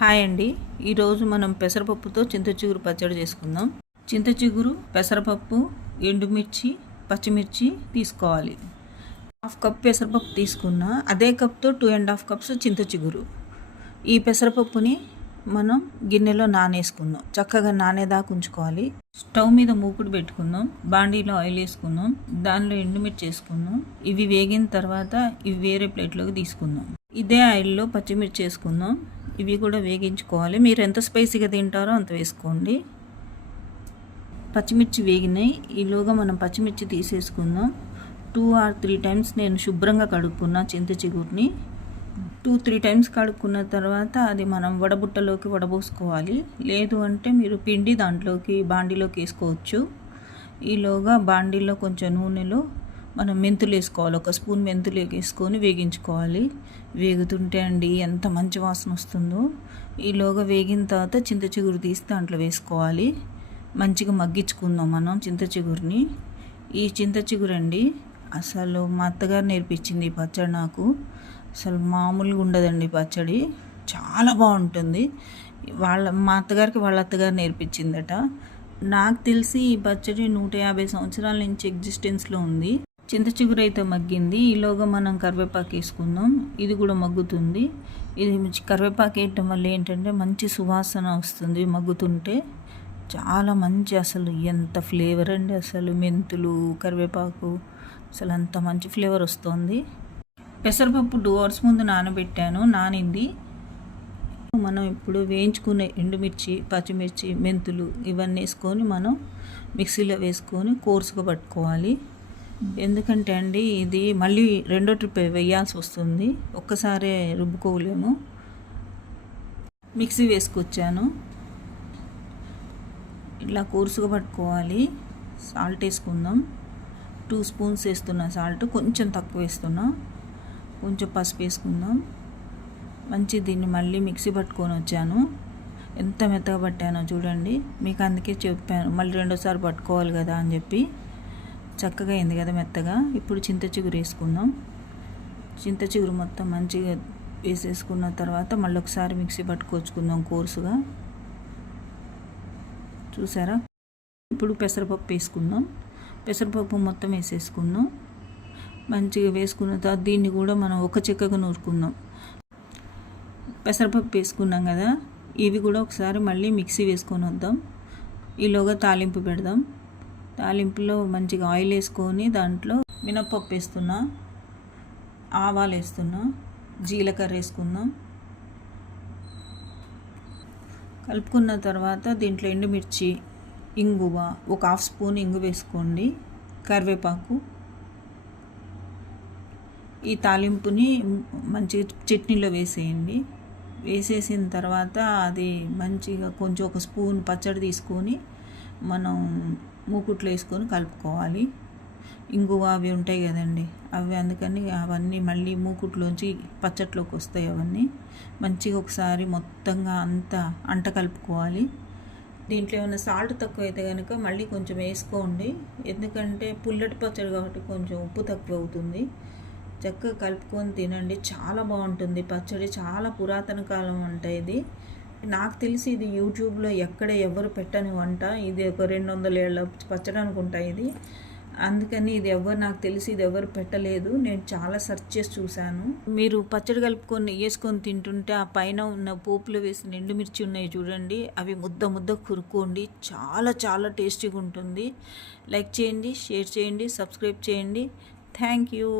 Hi అండి. ఈరోజు మనం పెసరపప్పుతో చింతచిగురు పచ్చడి చేసుకుందాం. చింతచిగురు పెసరపప్పు ఎండుమిర్చి పచ్చిమిర్చి తీసుకోవాలి. హాఫ్ కప్ పెసరపప్పు తీసుకున్నా అదే కప్తో టూ అండ్ హాఫ్ కప్స్ చింతచిగురు. ఈ పెసరపప్పుని మనం గిన్నెలో నానేసుకుందాం. చక్కగా నానేదాకా ఉంచుకోవాలి. స్టవ్ మీద మూకుడు పెట్టుకుందాం. బాండీలో ఆయిల్ వేసుకుందాం. దానిలో ఎండుమిర్చి వేసుకుందాం. ఇవి వేగిన తర్వాత ఇవి వేరే ప్లేట్లోకి తీసుకుందాం. ఇదే ఆయిల్లో పచ్చిమిర్చి వేసుకుందాం. ఇవి కూడా వేగించుకోవాలి. మీరు ఎంత స్పైసీగా తింటారో అంత వేసుకోండి. పచ్చిమిర్చి వేగినాయి. ఈలోగా మనం పచ్చిమిర్చి తీసేసుకుందాం. టూ ఆర్ త్రీ టైమ్స్ నేను శుభ్రంగా కడుక్కున్నా చింత చిగురిని. టూ త్రీ టైమ్స్ కడుక్కున్న తర్వాత అది మనం వడబుట్టలోకి వడబోసుకోవాలి. లేదు అంటే మీరు పిండి దాంట్లోకి బాండీలోకి వేసుకోవచ్చు. ఈలోగా బాండీలో కొంచెం నూనెలో మనం మెంతులు వేసుకోవాలి. ఒక స్పూన్ మెంతులు వేసుకొని వేగించుకోవాలి. వేగుతుంటే అండి ఎంత మంచి వాసన వస్తుందో. ఈలోగా వేగిన తర్వాత చింత చిగురు తీసి దాంట్లో వేసుకోవాలి. మంచిగా మగ్గించుకుందాం మనం చింత చిగురిని. ఈ చింత చిగురు అండి అసలు మా అత్తగారు నేర్పించింది ఈ పచ్చడి నాకు. అసలు మామూలుగా ఉండదండి పచ్చడి. చాలా బాగుంటుంది. వాళ్ళ మా అత్తగారికి వాళ్ళ అత్తగారు నేర్పించిందట. నాకు తెలిసి ఈ పచ్చడి నూట యాభై సంవత్సరాల నుంచి ఎగ్జిస్టెన్స్లో ఉంది. చింత చిగురు అయితే మగ్గింది. ఈలోగా మనం కరివేపాకు వేసుకుందాం. ఇది కూడా మగ్గుతుంది. ఇది కరివేపాకు వేయటం వల్ల ఏంటంటే మంచి సువాసన వస్తుంది మగ్గుతుంటే. చాలా మంచి అసలు ఎంత ఫ్లేవర్ అండి అసలు మెంతులు కరివేపాకు. అసలు అంత మంచి ఫ్లేవర్ వస్తుంది. పెసరపప్పు టూ అవర్స్ ముందు నానబెట్టాను. నానింది. మనం ఇప్పుడు వేయించుకునే ఎండుమిర్చి పచ్చిమిర్చి మెంతులు ఇవన్నీ వేసుకొని మనం మిక్సీలో వేసుకొని కోర్సుగా పట్టుకోవాలి. ఎందుకంటే అండి ఇది మళ్ళీ రెండో ట్రిప్ వేయాల్సి వస్తుంది. ఒక్కసారే రుబ్బుకోలేము. మిక్సీ వేసుకొచ్చాను. ఇట్లా కోర్సుగా పట్టుకోవాలి. సాల్ట్ వేసుకుందాం. టూ స్పూన్స్ వేస్తున్నా సాల్ట్ కొంచెం తక్కువ వేస్తున్నా. కొంచెం పసుపు వేసుకుందాం. మంచి దీన్ని మళ్ళీ మిక్సీ పట్టుకొని వచ్చాను. ఎంత మెత్తగా పట్టానో చూడండి. మీకు అందుకే చెప్పాను మళ్ళీ రెండోసారి పట్టుకోవాలి కదా అని చెప్పి. చక్కగా అయింది కదా మెత్తగా. ఇప్పుడు చింత చిగురు వేసుకుందాం. చింత చిగురు మొత్తం మంచిగా వేసేసుకున్న తర్వాత మళ్ళీ ఒకసారి మిక్సీ పట్టుకొచ్చుకుందాం కోర్సుగా. చూసారా? ఇప్పుడు పెసరపప్పు వేసుకుందాం. పెసరపప్పు మొత్తం వేసేసుకుందాం. మంచిగా వేసుకున్న తర్వాత దీన్ని కూడా మనం ఒక చెక్కగా నూరుకుందాం. పెసరపప్పు వేసుకున్నాం కదా ఇవి కూడా ఒకసారి మళ్ళీ మిక్సీ వేసుకొని వద్దాం. ఈలోగా తాలింపు పెడదాం. తాలింపులో మంచిగా ఆయిల్ వేసుకొని దాంట్లో మినప్పప్పు వేస్తున్నా ఆవాలు వేస్తున్నా జీలకర్ర వేసుకుందాం. కలుపుకున్న తర్వాత దీంట్లో ఎండుమిర్చి ఇంగువ ఒక హాఫ్ స్పూన్ ఇంగు వేసుకోండి కరివేపాకు. ఈ తాలింపుని మంచిగా చట్నీలో వేసేయండి. వేసేసిన తర్వాత అది మంచిగా కొంచెం ఒక స్పూన్ పచ్చడి తీసుకొని మనం మూకుట్లో వేసుకొని కలుపుకోవాలి. ఇంగువ అవి ఉంటాయి కదండి. అవి అందుకని అవన్నీ మళ్ళీ మూకుట్లోంచి పచ్చట్లోకి వస్తాయి అవన్నీ. మంచిగా ఒకసారి మొత్తంగా అంతా అంట కలుపుకోవాలి. దీంట్లో ఏమైనా సాల్ట్ తక్కువ అయితే కనుక మళ్ళీ కొంచెం వేసుకోండి. ఎందుకంటే పుల్లటి పచ్చడి కాబట్టి కొంచెం ఉప్పు తక్కువ అవుతుంది చక్కగా కలుపుకొని తినండి. చాలా బాగుంటుంది. పచ్చడి చాలా పురాతన కాలం వంట ఇది. నాకు తెలిసి ఇది యూట్యూబ్లో ఎక్కడ ఎవరు పెట్టని వంట ఇది ఒక రెండు వందల ఏళ్ళ పచ్చడి అనుకుంటా ఇది. అందుకని ఇది ఎవరు నాకు తెలిసి ఇది ఎవరు పెట్టలేదు. నేను చాలా సెర్చ్ చేసి చూశాను. మీరు పచ్చడి కలుపుకొని వేసుకొని తింటుంటే ఆ పైన ఉన్న పోపులో వేసిన ఎండుమిర్చి ఉన్నాయి చూడండి. అవి ముద్ద ముద్ద కురుక్కోండి చాలా చాలా టేస్టీగా ఉంటుంది. లైక్ చేయండి షేర్ చేయండి సబ్స్క్రైబ్ చేయండి. Thank you.